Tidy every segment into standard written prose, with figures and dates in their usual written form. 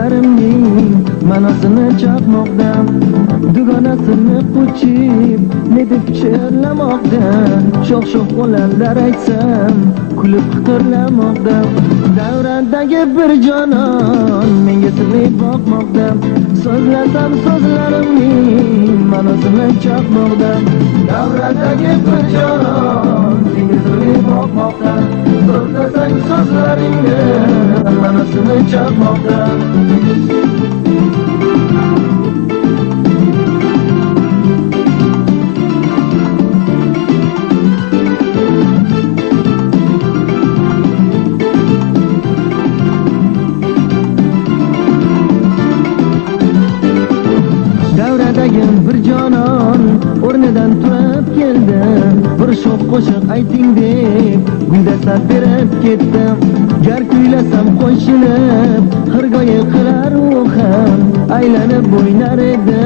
so'zlarimning ma'nosini chaqmoqda, dugonasini quchib ne deb pichirlamoqda, sho'x qo'lanlar aytsam kulib qiqirlamoqda. Davradagi bir jonon menga sirli boqmoqda, so'zlasam so'zlarimning ma'nosini chaqmoqda. Davradagi bir jonon menga sirli boqmoqda, so'zlasang so'zlaringni ma'nosini chaqmoqda. Davradagi bir jonon o'rnidan turib keldi, bir sho'x qo'shiq ayting deb guldastab berib ketdi. Jar kuylasam qo'shilib xirgoyi qilar u ham, aylanib o'ynar edi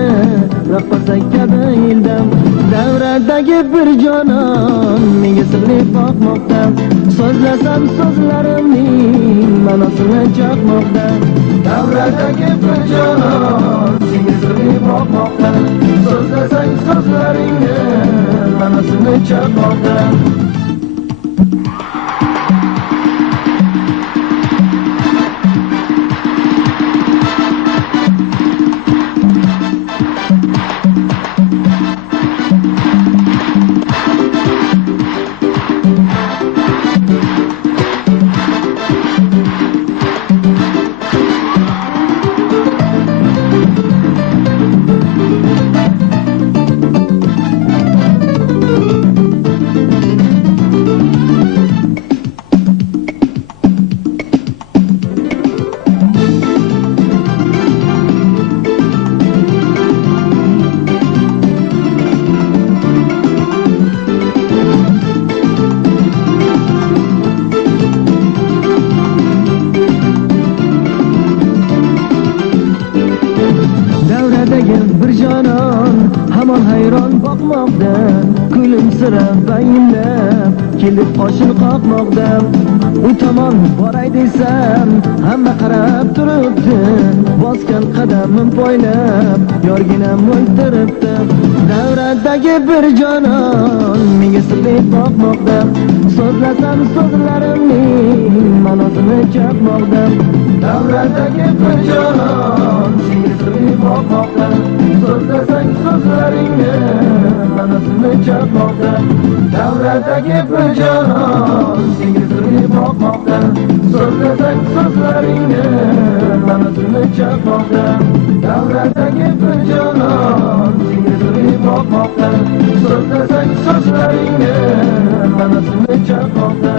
raqqosa kabi ildam. Davradagi bir jonon menga sirli boqmoqda, so'zlasam so'zlarimning ma'nosini chaqmoqda. Davradagi bir jonon senga sirli boqmoqda, so'zlasang so'zlaringni ma'nosini chaqmoqda. Bir jonon hamon hayron boqmoqda, kulimsirab bayinlab kelib qoshini qoqmoqda. U tomon boray desam hamma qarab turibdi, bosgan qadamim poylab yorginam o'ltiribdi. Davradagi bir jonon menga sirli boqmoqda, so'zlasam so'zlarimning ma'nosini chaqmoqda. Davradagi bir jonon senga sirli boqmoqda, so'zlasang so'zlaringni ma'nosini chaqmoqda. Davradagi bir jonon senga sirli boqmoqda, so'zlasang so'zlaringni ma'nosini chaqmoqda. Davradagi bir jonon senga sirli boqmoqda, so'zlasang so'zlaringni ma'nosini chaqmoqda.